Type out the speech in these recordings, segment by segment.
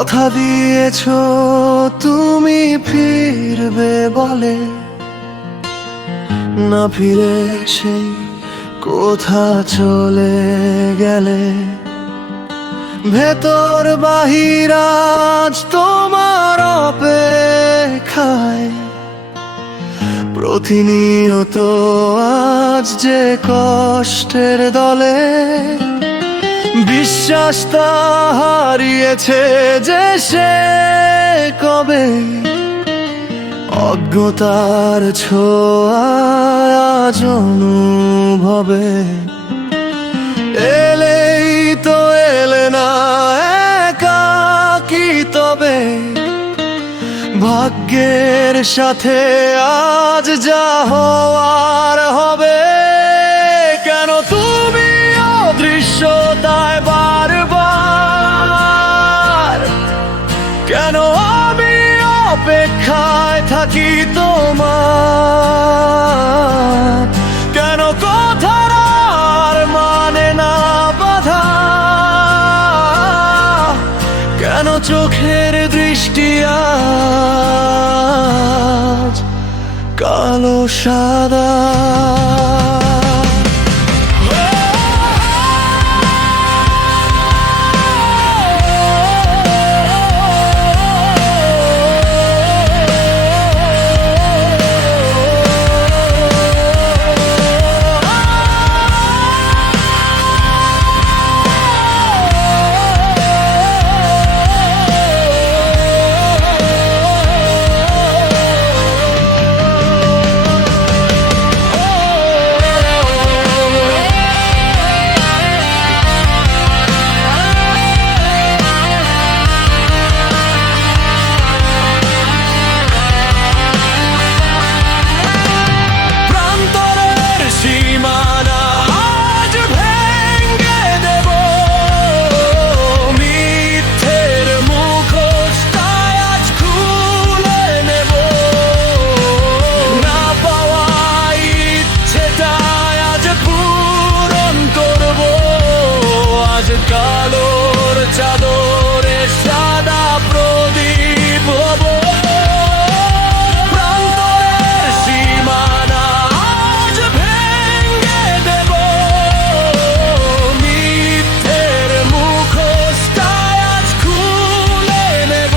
কথা দিয়েছো তুমি ফিরবে বলে, না ফিরে সেই কোথা চলে গেলে। ভেতর বাহির আজ তোমার অপেক্ষায়, প্রতিনিয়ত আজ যে কষ্টের দলে। বিশ্বাসটা হারিয়েছে যে সে কবে, অজ্ঞতার ছোঁয়ায় আজ অনুভবে। এলেই তো এলে না একাকী তবে, ভাগ্যের সাথে আজ যা হওয়ার হবে। কেন তুমি অদৃশ্যতায় বারবার, কেন আমি অপেক্ষায় থাকি তোমার। কেন কথার আর মানে না বাধা, কেন চোখের দৃষ্টি আজ কালো সাদা। কালোর চাদরে সাদা প্রদীপ হব, প্রান্তরের সীমানা আজ ভেঙে দেব। মিথ্যের মুখোশটাই আজ খুলে নেব,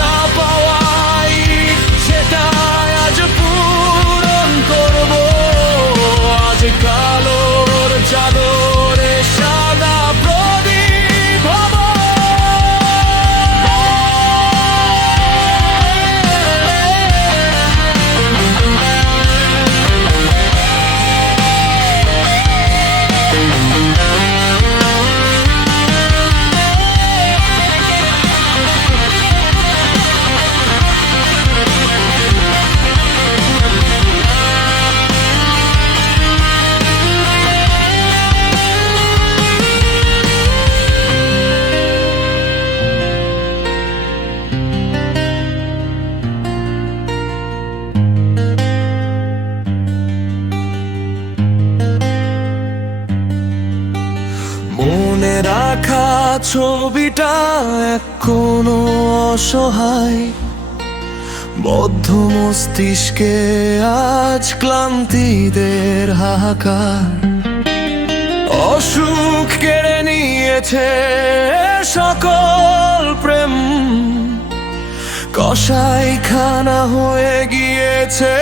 না পাওয়া ইচ্ছেটাই আজ পূরণ করব। আজ কালোর চাদরে সাদা প্রদীপ হব। মনে রাখা ছবিটা এখনো অসহায়, বদ্ধ মস্তিষ্কে আজ ক্লান্তিদের হাহাকার। অসুখ কেড়ে নিয়েছে সকল প্রেম, কসাইখানা হয়ে গিয়েছে